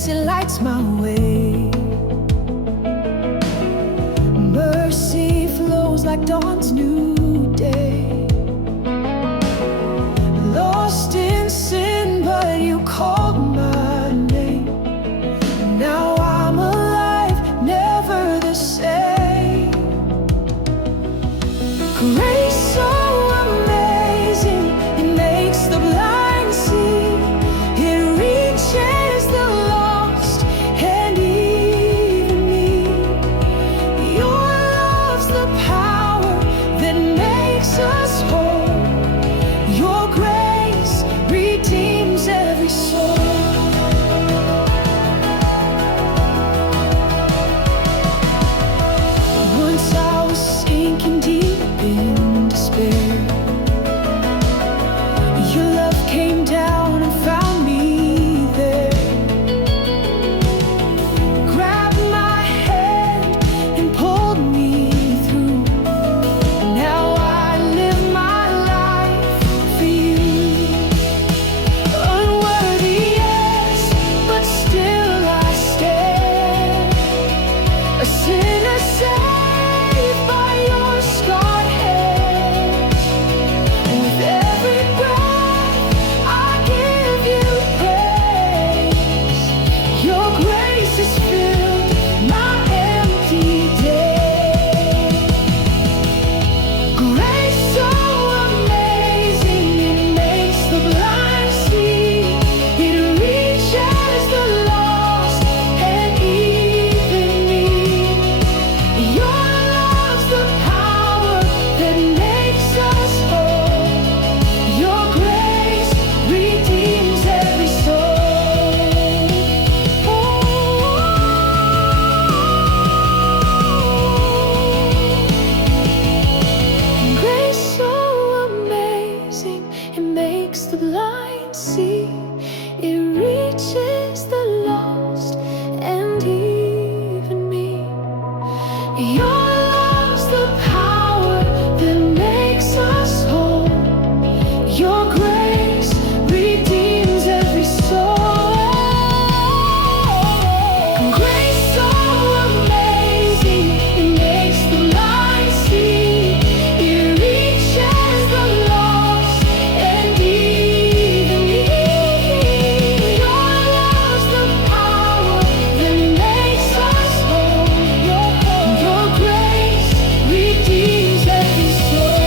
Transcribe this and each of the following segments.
grace, it lights my way. Mercy flows like dawn's new day. Lost in sin, but you called my name. Now I'm alive, never the same. Grace so amazing, it makes the blind see. It reaches the lost and even me. Your love's the power that makes us whole. Your grace redeems every soul. Once I was sinking deep in despair, your love came down and found me there. Grabbed my hand and pulled me through. Now I live my life for you. Unworthy, yes, but still I stand. A sinner saved by your scarred hands. With every breath I give you praise. Your grace has filled my empty day. Grace so amazing, it makes the blind see. It reaches the lost and even me. Your love's the power that makes us whole. Your grace redeems every soul. Grace so amazing, it makes the blind see. It reaches the lost and even me. Your love's the power that makes us whole. Your grace redeems every soul. Grace so amazing, it makes the blind see. It reaches the lost and even me. Your love's the power that makes us whole. Your grace redeems every soul.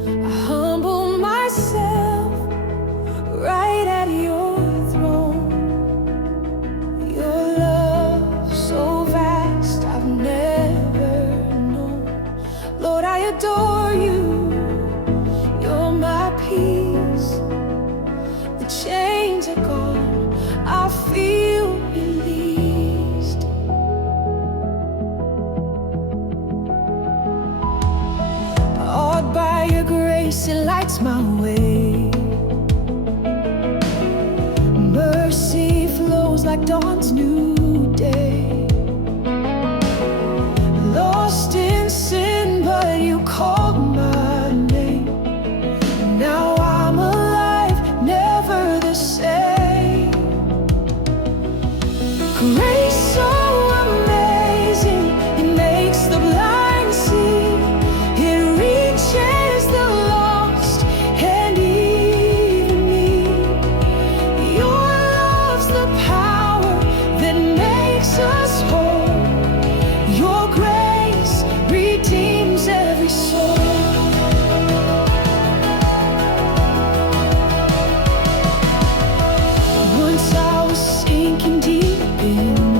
I humble myself right at your throne. Your love so vast, I've never known. Lord, I adore you. You're my peace. The chains are gone. I feel released. Awed by your grace, it lights my way. Mercy flows like dawn's new day. Lost in sin, but you called my name. Now I'm alive, never the same. Grace so amazing, it makes the blind see. It reaches the lost and even me. Your love's the power that makes us whole. Your grace redeems every soul. Once I was sinking deep in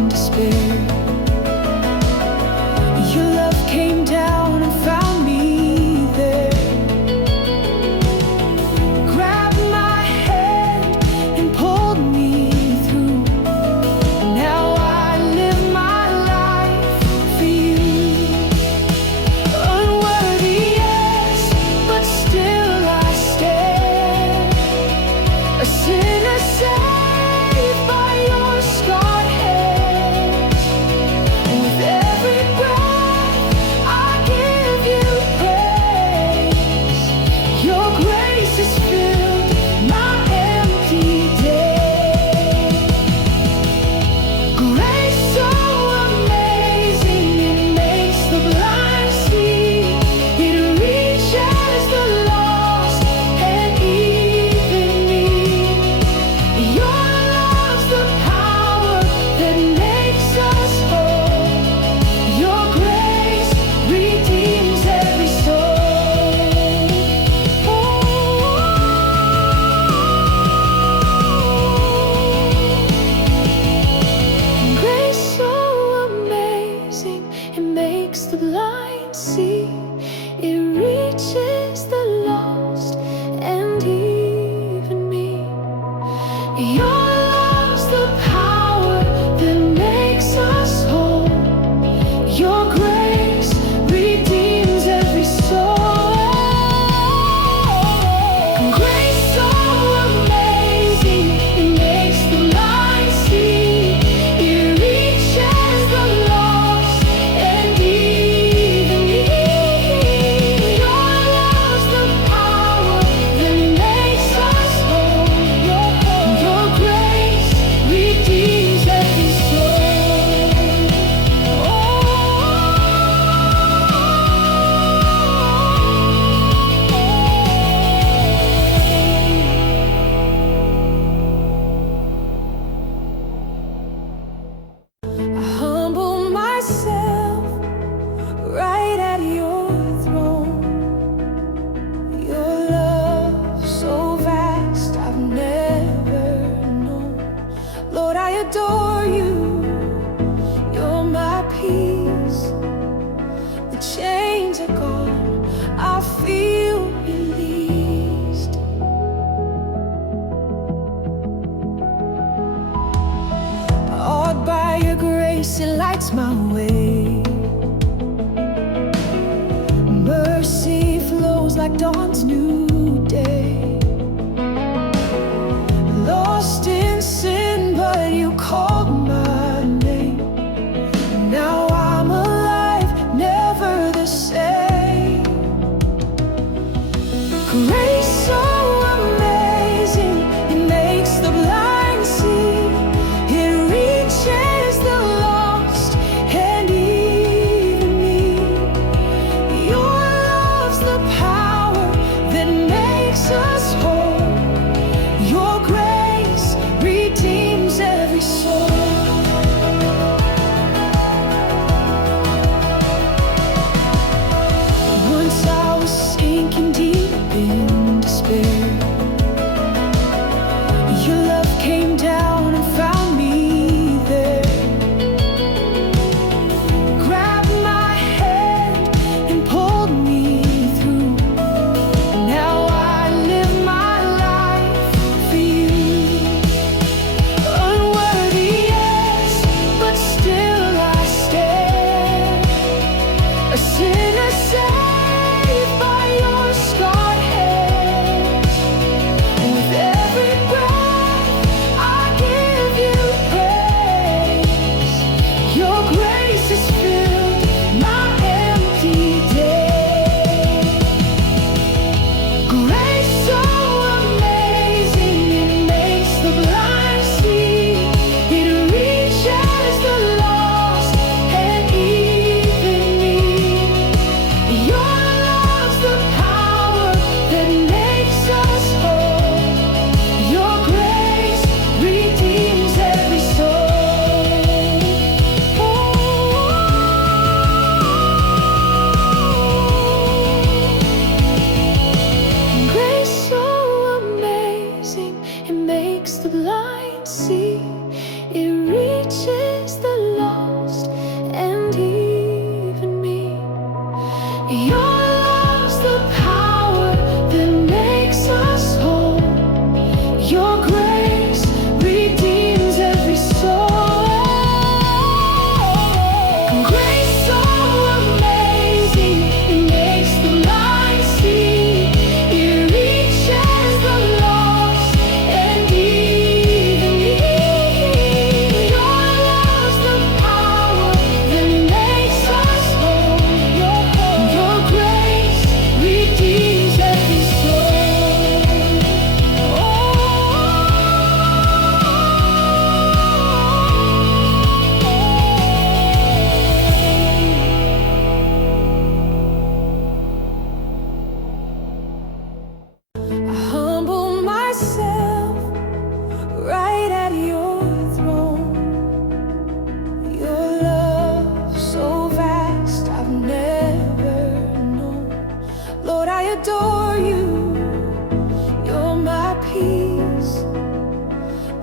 adore you. You're my peace. The chains are gone. I feel released. Awed by your grace, it lights my way. Mercy flows like dawn's new day. Lost in sin, but you called my name. Now I'm alive, never the same. Grace so amazing, it makes the blind see. It reaches the lost and even me. Your love's the power that makes us whole. Your grace redeems every soul. Once I was sinking deep in despair. Your love came down and found me there. Grabbed my hand and pulled me through. Now I live my life for you. Unworthy, yes, but still I stand. A sinner saved by your scarred hands. With every breath I give you praise. Your grace has filled my empty day. Grace so amazing, it makes the blind see. It reaches the lost and even me. Your love's the power that makes us whole. Your grace redeems every soul. Grace so amazing, it makes the blind see. It reaches the lost and even me. Your love's the power that makes us whole. Your grace redeems every soul. Grace so amazing, it makes the blind see. It reaches the lost and even me. Your love's the power that makes us whole. Your grace redeems every I humble myself right at your throne. Your love so vast, I've never known. Lord, I adore you. You're my peace.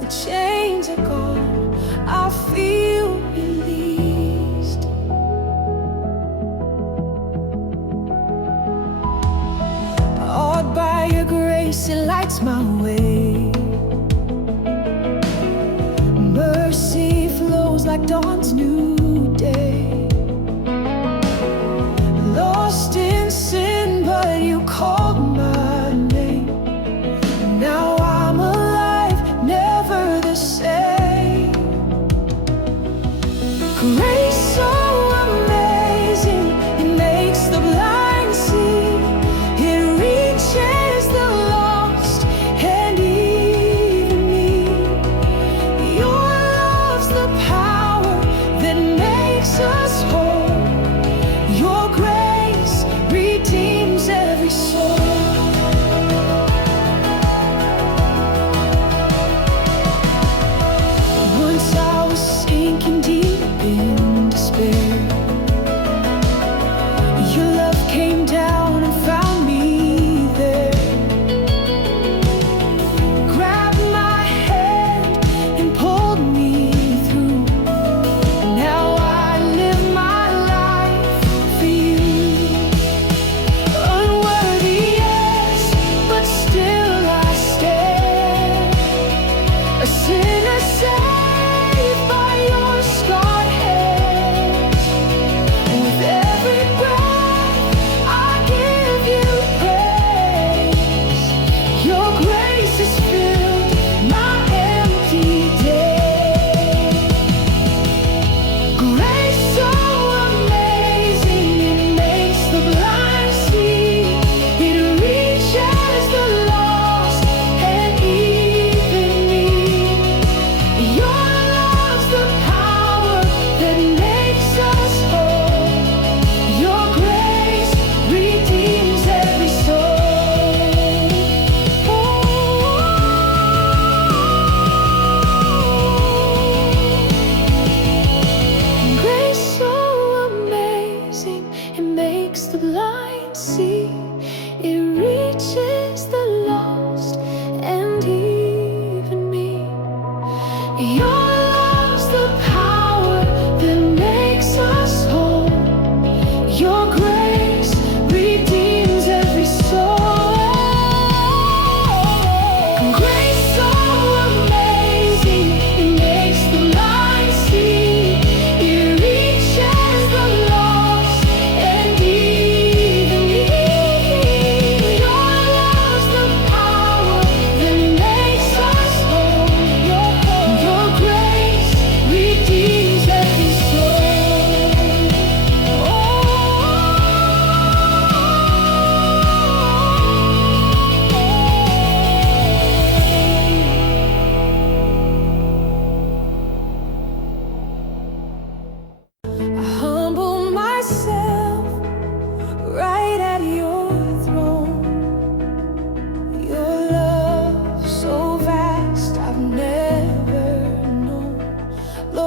The chains are gone. I feel released. Awed by your grace, it lights my way. Mercy flows like dawn's new day. Lost in sin, but you called my name. Now I'm alive, never the same. Grace so amazing, it makes the blind see. It reaches the lost and even me. Your love's the power that makes us whole. Your grace redeems every soul. Once I was sinking deep in despair. Your love came down and found me there. Grabbed my hand and pulled me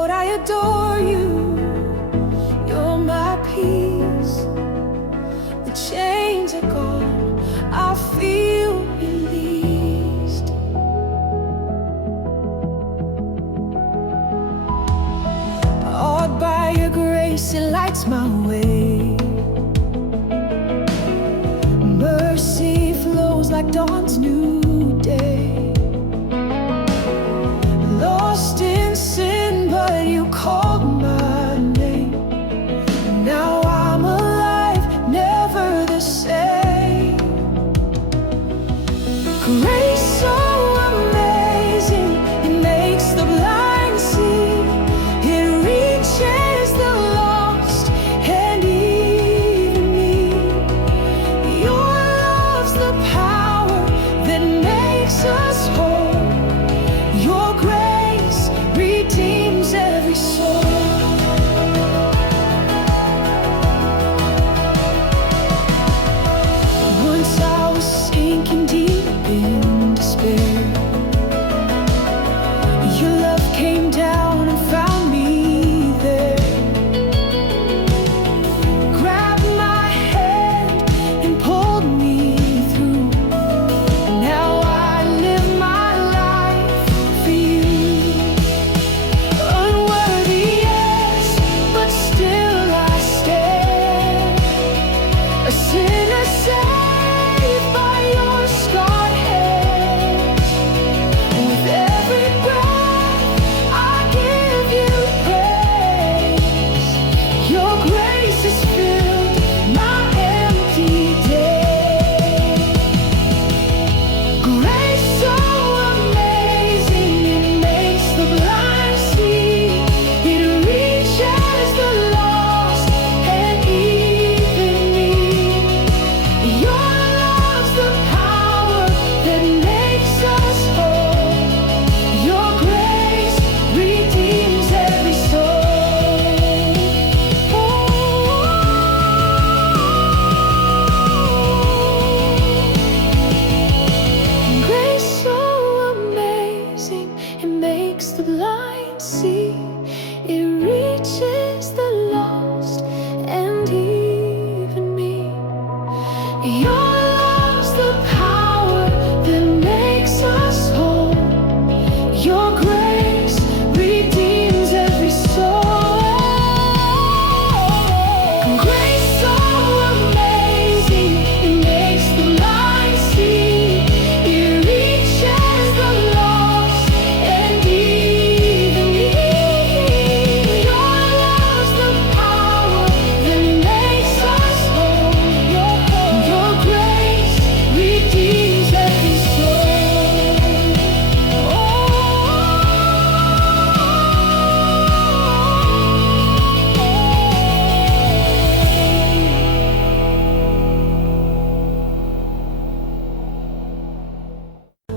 Lord, I adore you. You're my peace. The chains are gone. I feel released. Awed by your grace, it lights my way. Mercy flows like dawn's new day. Lost in sin, but you called my name. Now I'm alive, never the same. Grace so amazing, it makes the blind see. It reaches the lost and even me. Your love's the power that makes us whole. Your grace redeems every soul. Once I was sinking deep in despair. Your love came down and found me there. Grabbed my hand and pulled me through. Now I live my life for you. Unworthy, yes, but still I stand. A sinner saved by your scarred hands. With every breath I give you praise. Your grace has filled my empty day. Grace so amazing, it makes the blind see. It reaches the lost and even me. Your love's the power that makes us whole. Your grace redeems every soul. Grace so amazing, it makes the blind see. It reaches the lost and even me. Your love's the power that makes us whole. Your grace redeems every soul. Grace so amazing, it makes the blind see. It reaches the lost and even me. Your love's the power that makes us whole. Your grace redeems every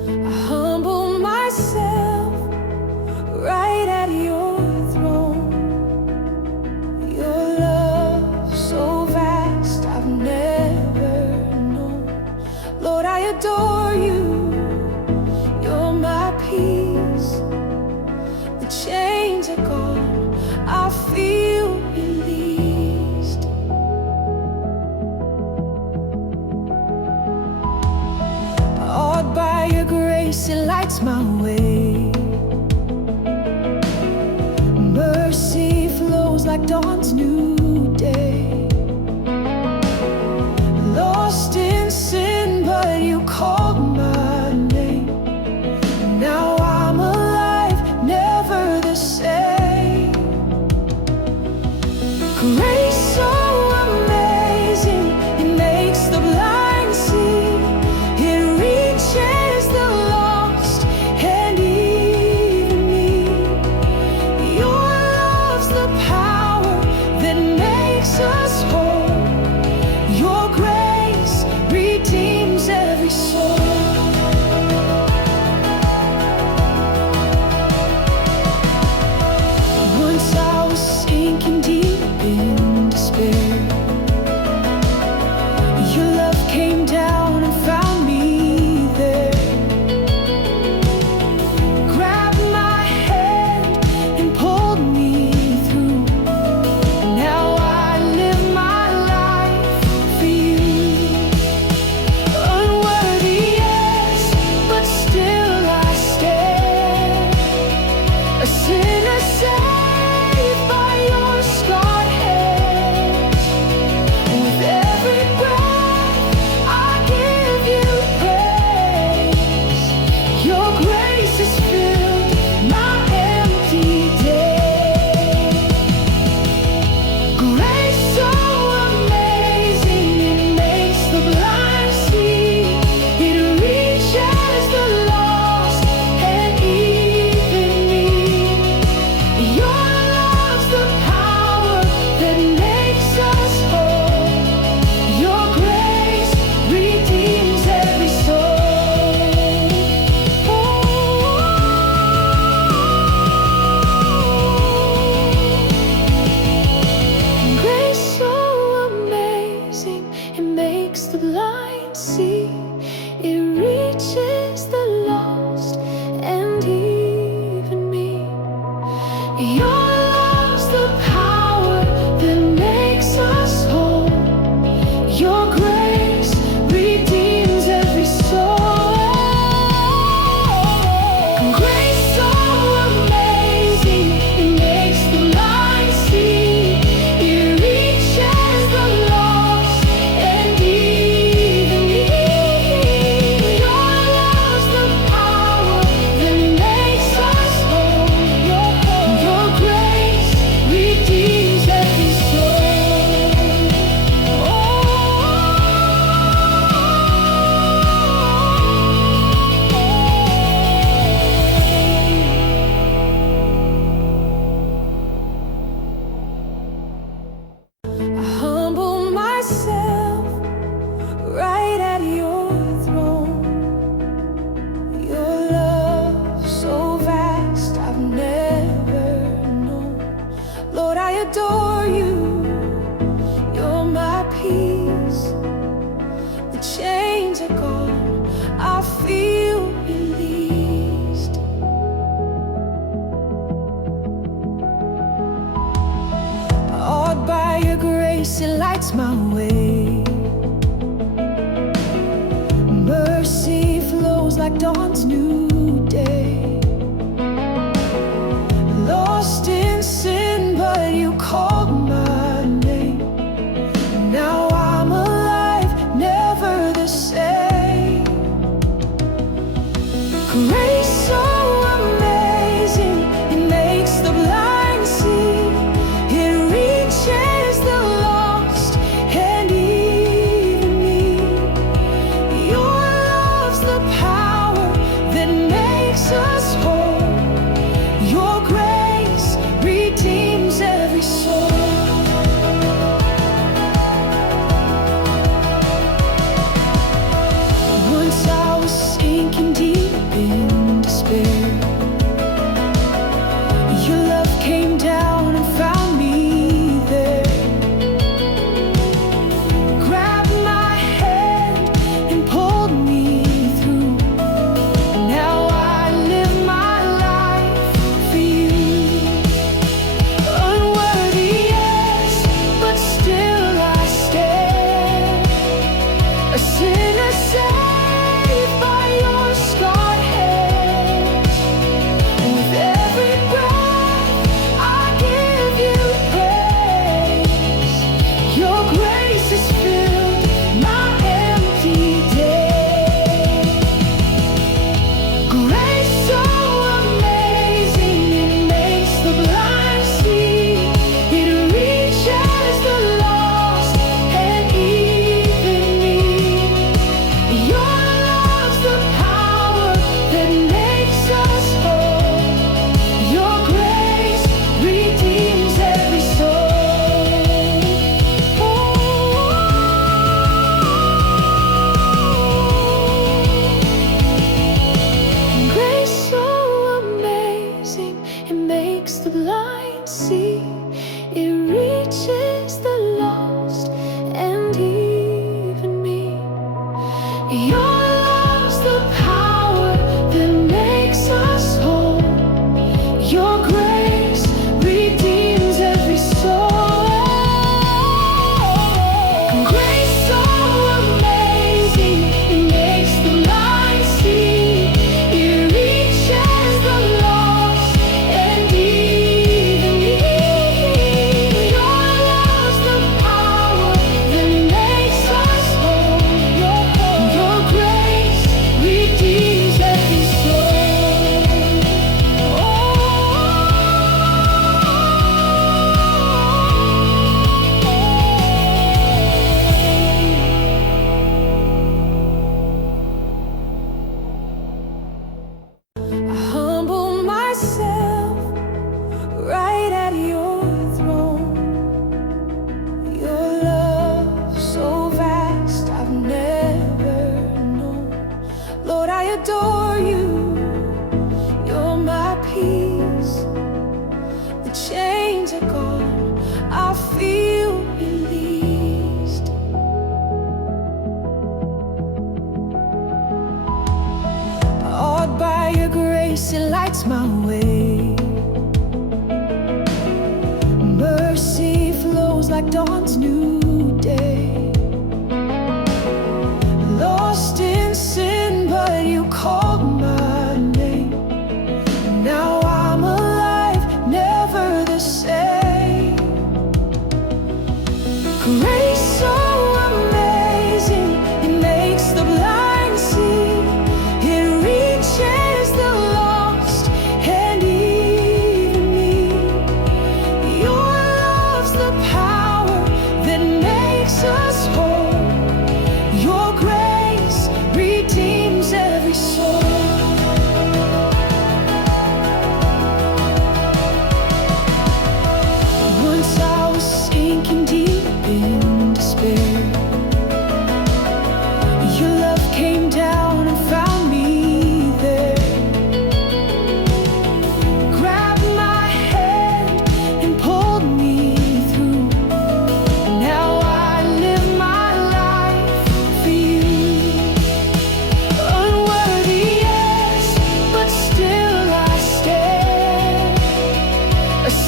I humble myself right at your throne. Your love so vast, I've never known. Lord, I adore you. You're my peace. The chains are gone. I feel released. Awed by your grace, it lights my way. Mercy flows like dawn's new day. Lost in sin, but you called my name. Now I'm alive, never the same. Grace so amazing, it makes the blind see. It reaches the lost and even me. Your love's the power that makes us adore you. You're my peace. The chains are gone. I feel released. Awed by your grace, it lights my way. Mercy flows like dawn's new day. Lost in sin, but you called my name. Now I'm alive, never the same. Grace so amazing, it makes the blind see. It reaches the lost and even me. Your love's the power that makes us whole. Your grace redeems every soul. Once I was sinking deep in despair, your love came down and found me there. Grabbed my hand and pulled me through. Now I live my life for you. Unworthy, yes, but still I stand. A sinner saved by your scarred hands. With every breath I give you praise. Your grace has filled my empty day. Grace so amazing, it makes the blind see. It reaches the lost and even me. Your love's the power that makes us whole. Your grace redeems every soul. Grace so amazing, it makes the blind see. It reaches the lost and even me. Your love's the power that makes us whole. Your grace redeems every soul. Grace so amazing, it makes the blind see. It reaches the lost and even me. Your love's the power that makes us whole. Your grace redeems every soul. I humble myself right at your throne. Your love so vast, I've never known. Lord, I adore you. You're my peace. The chains are gone. I feel released. Awed by your grace, it lights my way. Mercy flows like dawn's new day. Lost in sin, but you called my name. Now I'm alive, never the same. Grace so amazing, it makes the blind see. It reaches the lost and even me. Your love's the power that makes us whole. Your grace redeems every soul.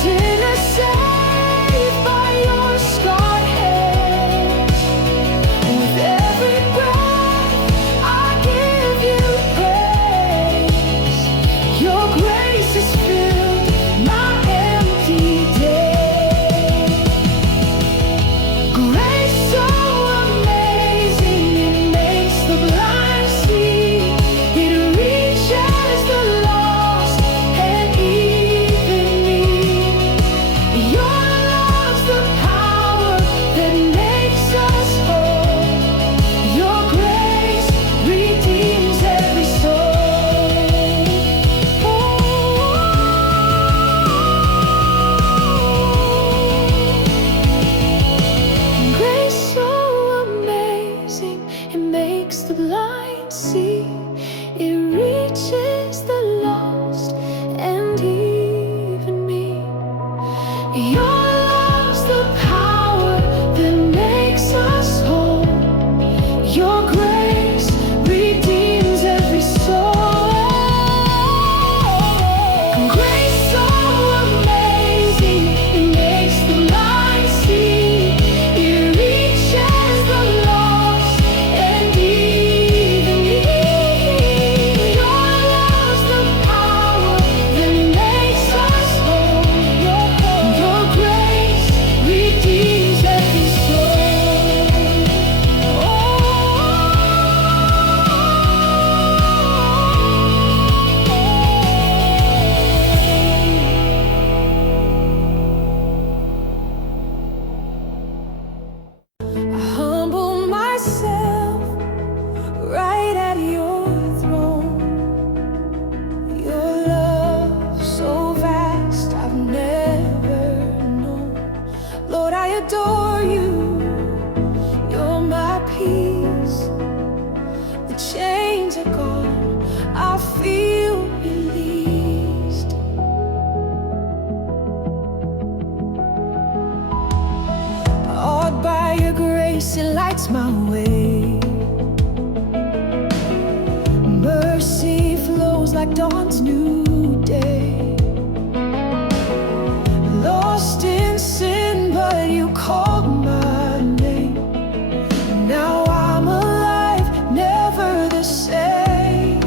sinner saved by your scarred hands. With every breath I give you praise. Your grace has filled my empty day. Grace so amazing, it makes the blind see. It reaches the lost and even me. Your love's the power that makes us whole. Your grace redeems every soul. Grace so amazing, it makes the blind see. It reaches the lost and even me. Your love's the power that makes us whole. Your grace redeems every soul. Grace so amazing, it makes the blind see. It reaches the lost and even me. Your love's the power that makes us whole. Your grace redeems every I humble myself right at your throne. Your love so vast I've never known. Lord, I adore you. You're my peace. The chains are gone. I feel released. Awed by your grace, it lights my way. Mercy flows like dawn's new day. Lost in sin, but you called my name. Now I'm alive, never the same.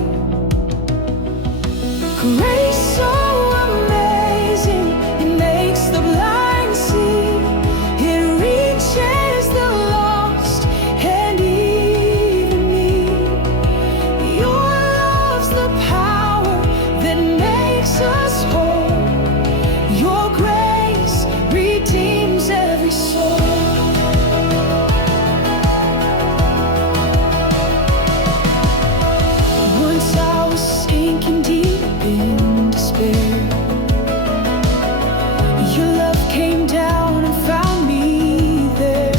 Grace so amazing, it makes the blind see. It reaches the lost and even me. Your love's the power that makes us whole. Your grace redeems every soul. Once I was sinking deep in despair. Your love came down and found me there.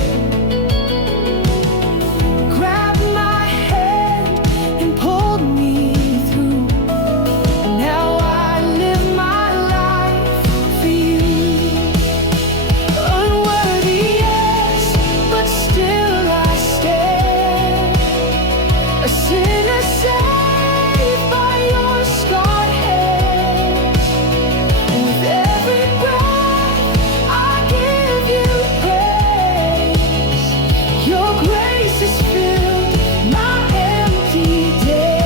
Grabbed my hand and pulled me through. Now I live my life for you. Unworthy, yes, but still I stand. A sinner saved by your scarred hands. With every breath I give you praise. Your grace has filled my empty day.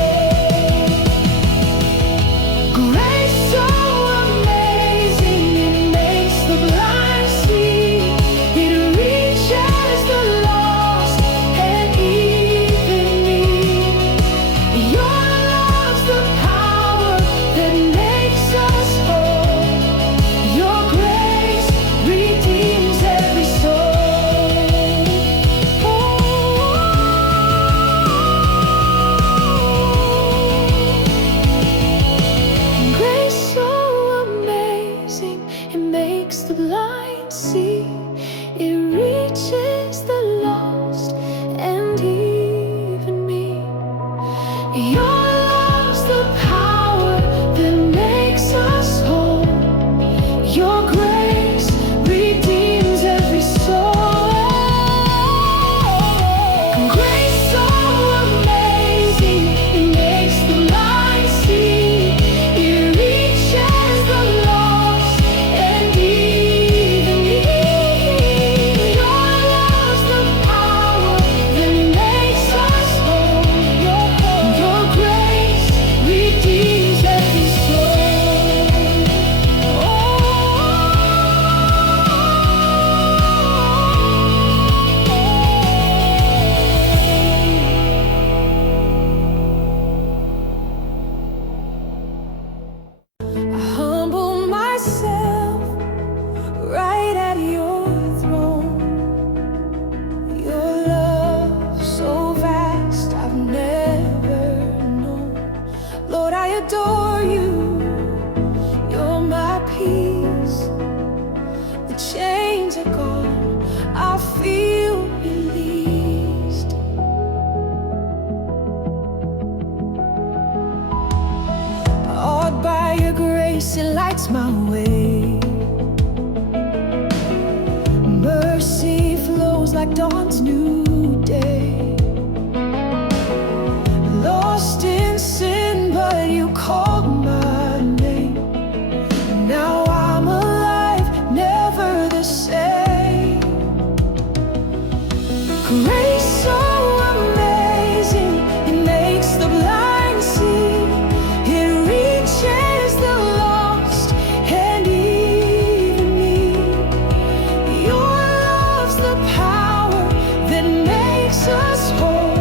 Grace so amazing, it makes the blind see. It reaches the lost and even me. Your love's the power that makes us whole. Your grace redeems every soul. Grace so amazing, it makes the blind see. It reaches the lost and even me. Your love's the power that makes us whole. Your grace redeems every soul. Grace so amazing, it makes the blind see. It reaches the lost and chains are gone, I feel released. Awed by your grace, it lights my way. Mercy flows like dawn's new day. Lost in sin, but you called my name. Now I'm alive, never the same. Grace so amazing, it makes the blind see. It reaches the lost and even me. Your love's the power that makes us whole.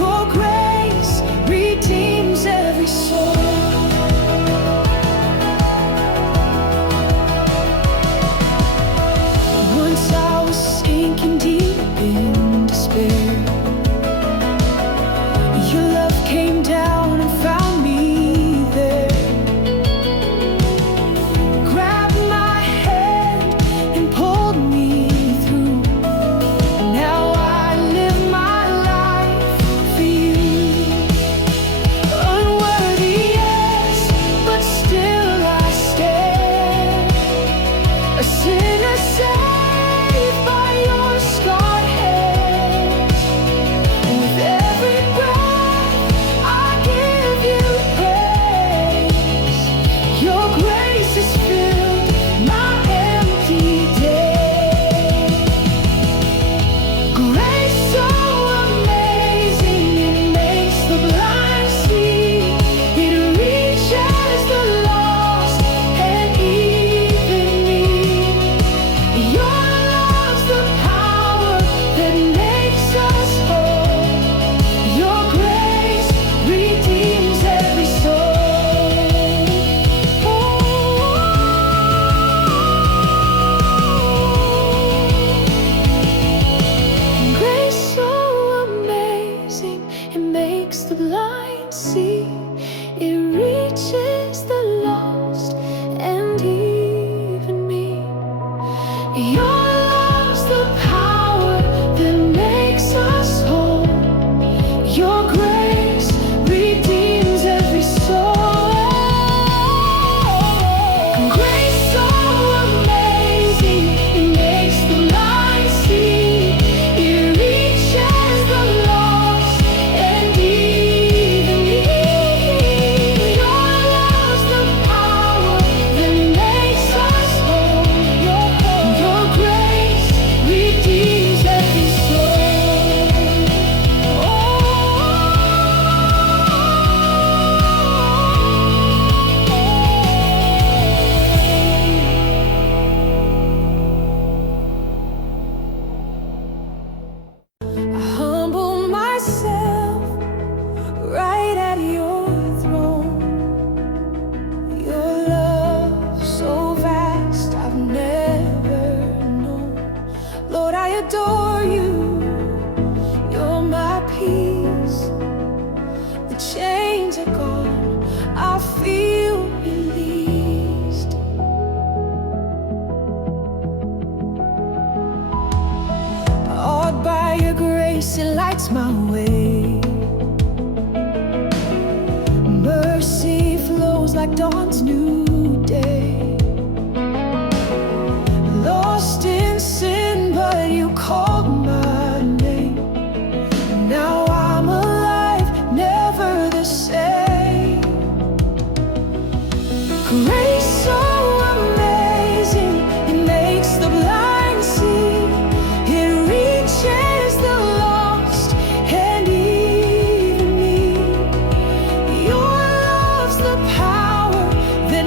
Your grace redeems every soul. Once I was sinking deep in despair, your love came down and found me there. Grabbed my hand and pulled me through. Now I live my life for you. Unworthy, yes, but still I stand. A sinner saved by your scarred hands. With every breath I give you praise. Your grace has filled my empty day. Grace so amazing, it makes the blind see. It reaches the lost and even me. Your love's the power that makes us whole. Your grace redeems every soul. Grace so amazing, it makes the blind see. It reaches the lost and even me. Your love's the power that makes us whole. Your grace redeems every soul. Grace so amazing, it makes the blind see. It reaches the lost and even me. Your love's the power that makes us whole. Your grace redeems every I humble myself right at your throne. Your love so vast, I've never known. Lord, I adore you. You're my peace. The chains are gone, I feel released. Awed by your grace, it lights my way. Mercy flows like dawn's new day. Lost in sin, but you called my name. Now I'm alive, never the same. Grace so amazing, it makes the blind see. It reaches the lost and even me. Your love's the power that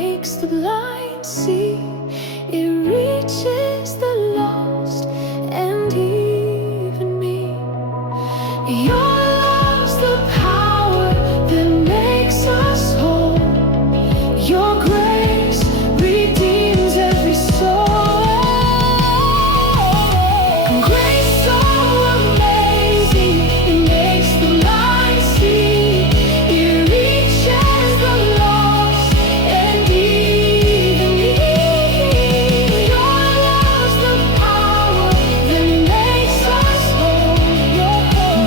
makes the blind see. It reaches the lost and even me. Your love's the power that makes us whole. Your grace redeems every soul. Grace so amazing, it makes the blind see. It reaches the lost and even me. Your love's the power that makes us whole.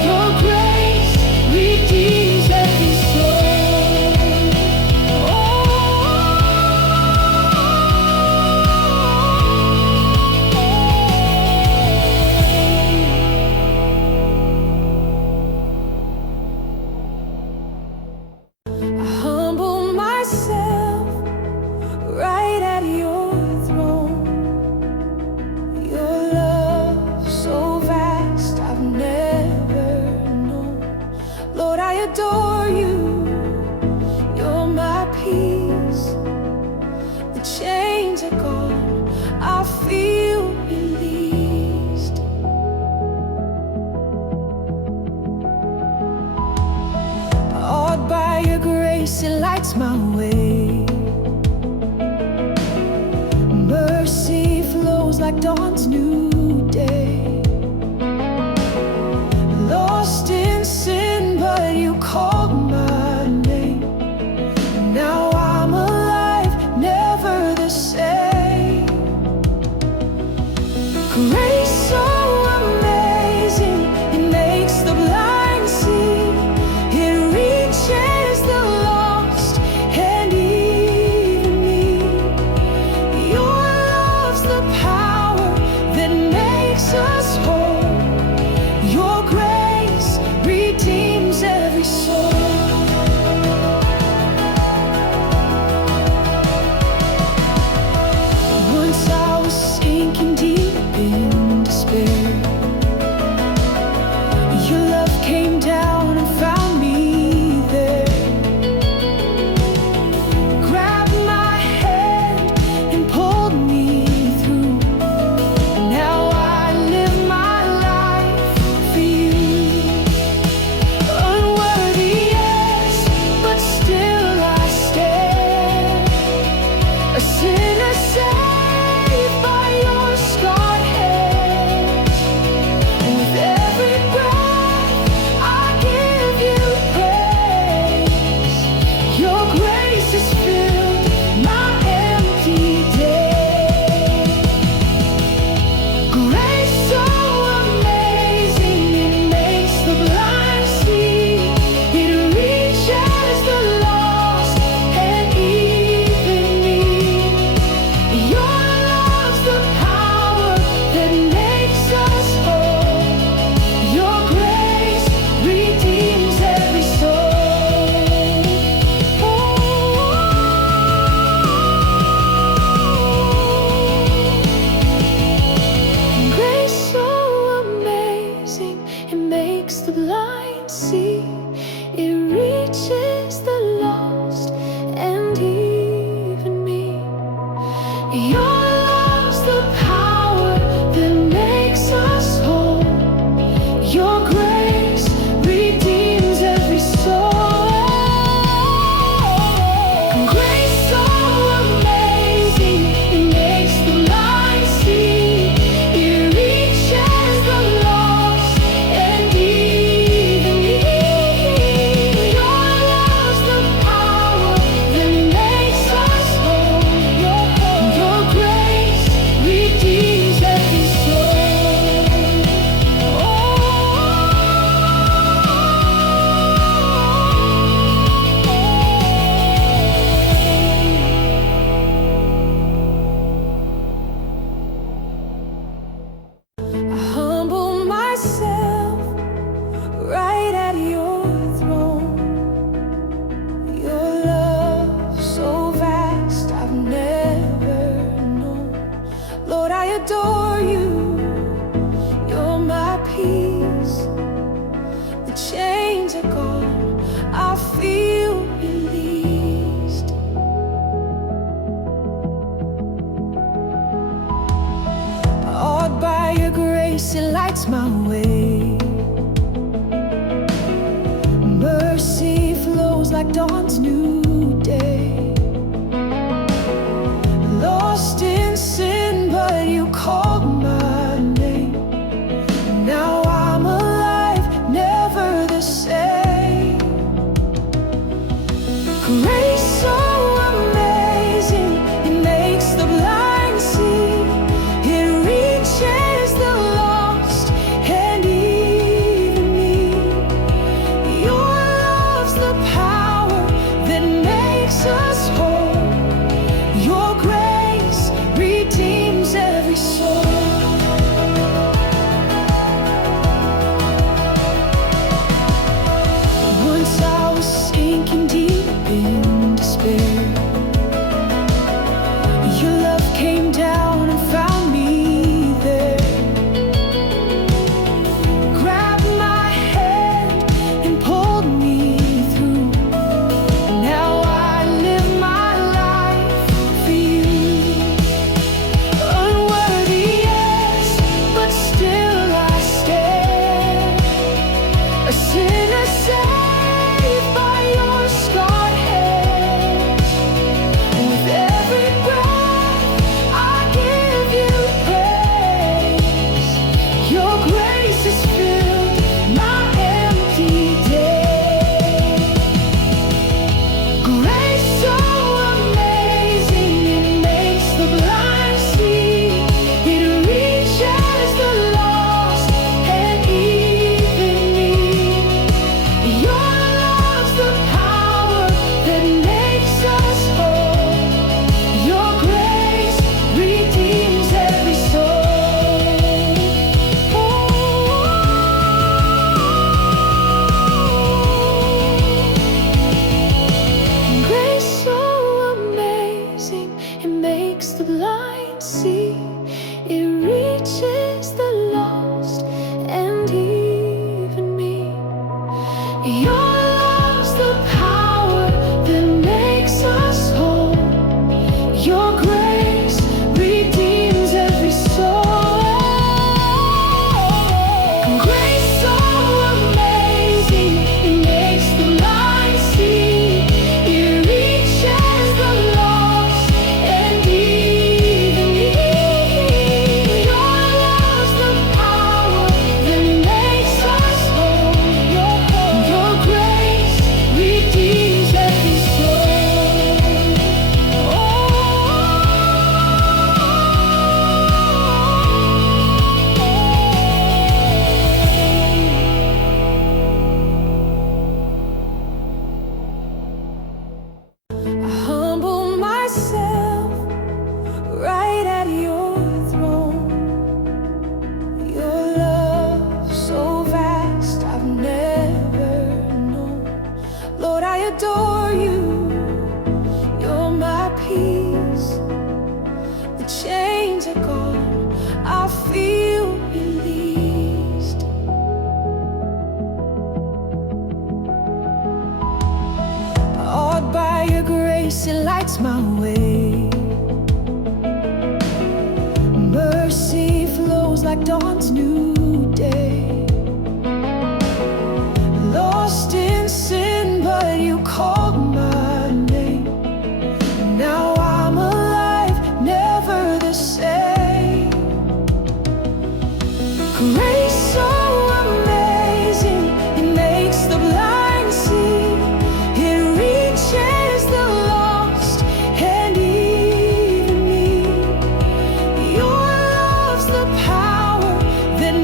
Your grace redeems every soul. I humble myself right at your throne. Your love so vast I've never known. Lord, I adore you. You're my peace. The chains are gone. I feel released. Awed by your grace, it lights my way. Mercy flows like dawn's new day. Lost in sin, but you called my name. Now I'm alive, never the same. Grace so amazing, it makes the blind see. It reaches the lost and even me. Your love's the power that makes us whole. Your grace redeems every soul. Once I was sinking deep in despair. Your love came down and found me there. Grabbed my hand and pulled me through. Now I live my life for you. Unworthy, yes, but still I stand. A sinner saved by your scarred hands. With every breath I give you praise. Your grace has filled my empty day. Grace so amazing, it makes the blind see. It reaches the lost and even me. Your love's the power that makes us whole. Your grace redeems every soul. Grace so amazing, it makes the blind see. It reaches the lost and even me. Your love's the power that makes us whole. Your grace redeems every soul. Grace so amazing, it makes the blind see. It reaches the lost and even me. Your love's the power that makes us whole. Your grace grace, it lights my way. Mercy flows like dawn's new day. Lost in sin, but you called my name. Now I'm alive, never the same. Grace so amazing, it makes the blind see. It reaches the lost and even me. Your love's the power that makes us whole. Your grace redeems every soul. Once I was sinking deep in despair, your love came down and found me there. Grabbed my hand and pulled me through. Now I live my life for you. Unworthy, yes, but still I stand. A sinner saved by your scarred hands. With every breath I give you praise. Your grace has filled my empty day. Grace so amazing, it makes the blind see. It reaches the lost and even me. Your love's the power that makes us whole. Your grace redeems every soul. Grace so amazing, it makes the blind see. It reaches the lost and even me. Your love's the power that makes us whole. Your grace redeems every soul. Grace so amazing, it makes the blind see. It reaches the lost and even me. Your love's the power that makes us whole. Your grace redeems every I humble myself right at your throne. Your love so vast, I've never known. Lord, I adore you. You're my peace. The chains are gone, I feel released. Awed by your grace, it lights my way. Mercy flows like dawn's new day. Lost in sin, but you called my name. Now I'm alive, never the same. Grace so amazing, it makes the blind see. It reaches the lost and even me. Your love's the power that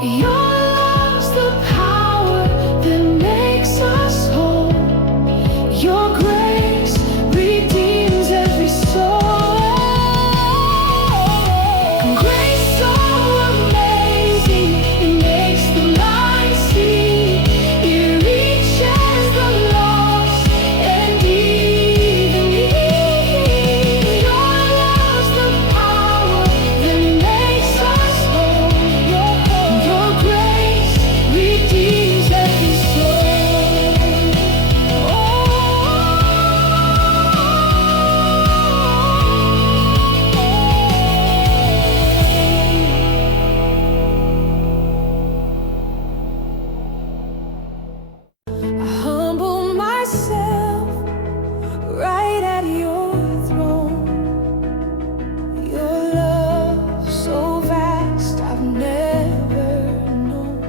Your love's the power that makes us whole. Your grace redeems every soul. Grace so amazing, it makes the blind see. It reaches the lost and even me. Your love's the power that makes us whole. Your grace redeems every soul. I humble myself right at your throne. Your love so vast I've never known.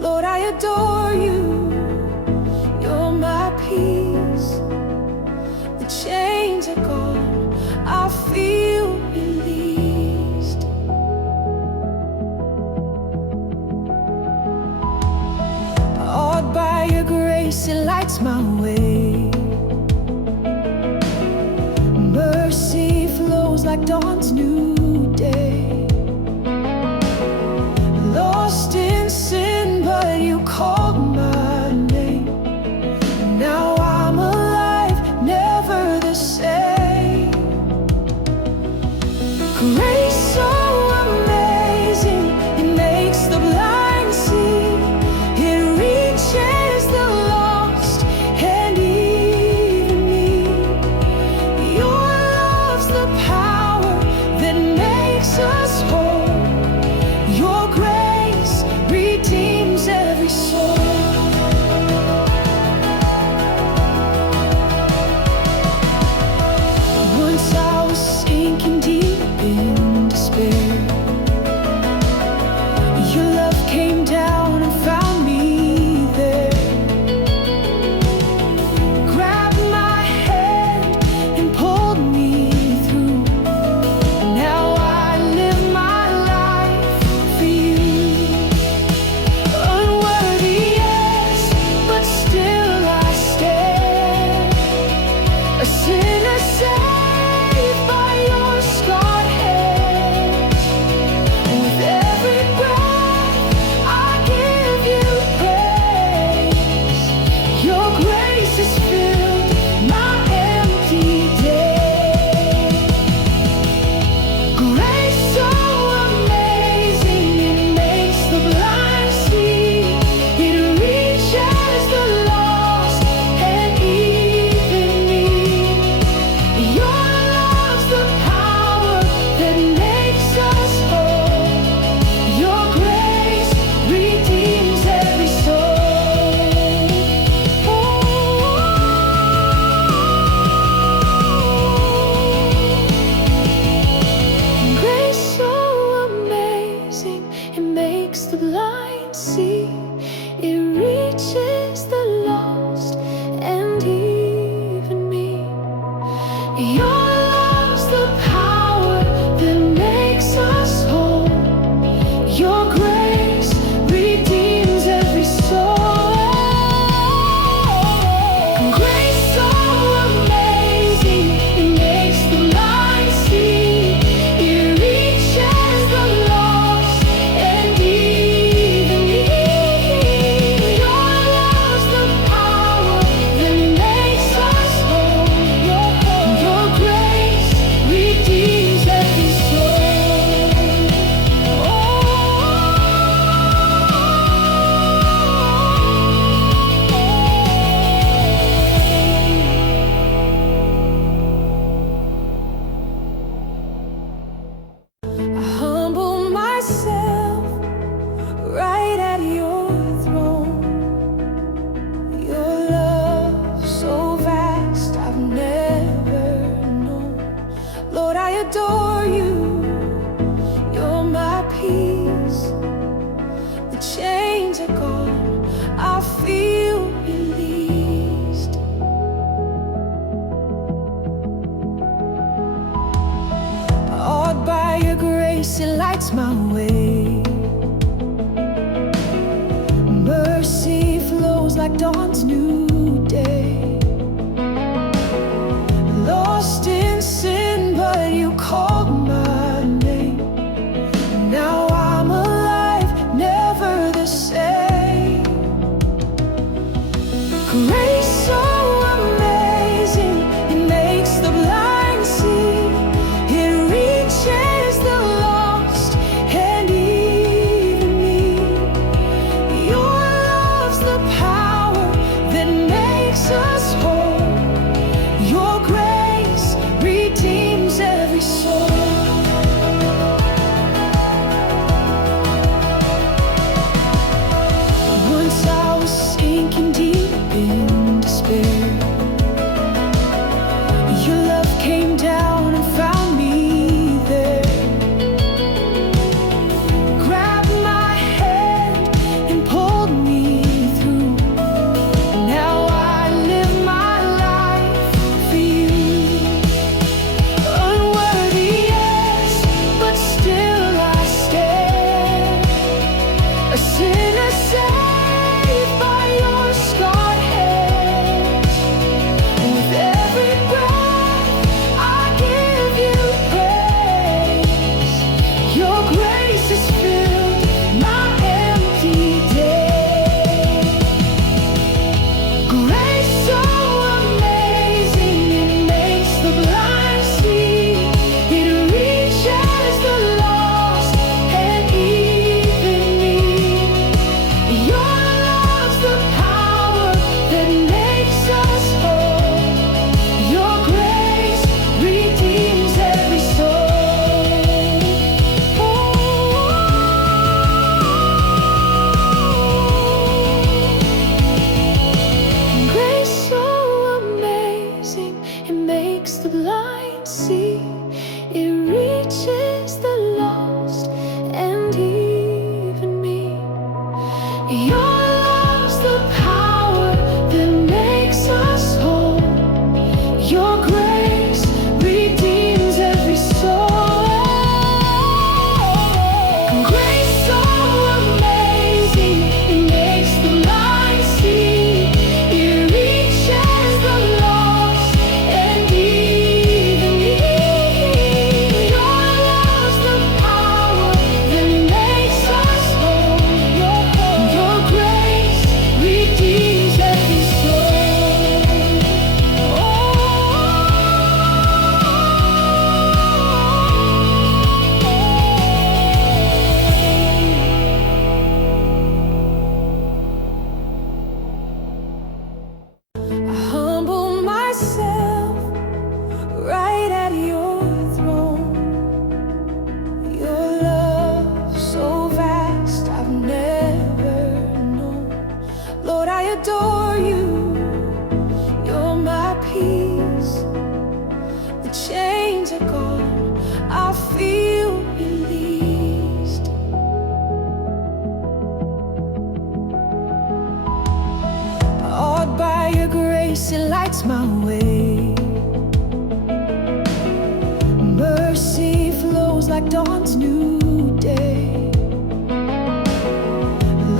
Lord, I adore you. You're my peace. The chains are gone. I feel released. Awed by your grace, it lights my way. Mercy flows like dawn's new day. Lost in sin, but you called my name. Now I'm alive, never the same. Grace so amazing, it makes the blind see. It reaches the lost and even me. Your love's the power that makes us whole. Your grace redeems every soul. Once I was sinking deep in despair. Your love came down and found me there. Grabbed my hand and pulled me through. Now I live my life for you. Unworthy, yes, but still I stand. A sinner saved by your scarred hands. With every breath I give you praise. Your grace has filled my empty day. Grace so amazing, it makes the blind see. It reaches the lost and even me. Your love's the power that makes us whole. Your grace redeems every soul. Grace so amazing, it makes the blind see. It reaches the lost and even me. Your love's the power that makes us whole. Your grace redeems every soul. Grace so amazing, it makes the blind see. It reaches the lost and even me. Your love's the power that makes us whole. Your grace redeems every I humble myself right at your throne. Your love so vast I've never known. Lord, I adore you. You're my peace. The chains are gone. I feel released. Awed by your grace, it lights my way. like dawn's new day. Lost in sin, but you called my name. Now I'm alive, never the same. Grace so amazing, it makes the blind see. It reaches the lost and even me. Your love's the power that makes us whole. Your grace redeems every soul. Once I was sinking deep in despair, your love came down and found me there. Grabbed my hand and pulled me through. Now I live my life for you. Unworthy, yes, but still I stand. A sinner saved by your scarred hands. With every breath I give you praise. Your grace has filled my empty day. Grace so amazing, it makes the blind see. It reaches the lost and even me. Your love's the power that makes us whole. Your grace redeems every soul. Grace so amazing, it makes the blind see. It reaches the lost and even me. Your love's the power that makes us whole. Your grace redeems every soul. Grace so amazing, it makes the blind see. It reaches the lost and even me. Your love's the power that makes us whole. Your grace redeems every soul. I humble myself right at your throne. Your love so vast, I've never known. Lord, I adore you. You're my peace. The chains are gone, I feel released. Awed by your grace, it lights my way. Mercy flows like dawn's new day.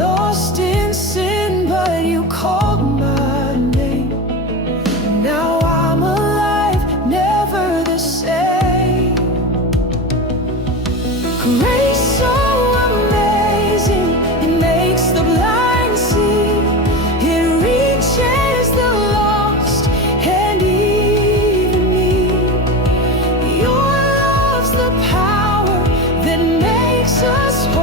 Lost in sin, but you called my name. Now I'm alive, never the same. Grace so amazing, it makes the blind see. It reaches the lost and even me. Your love's the power that makes us whole.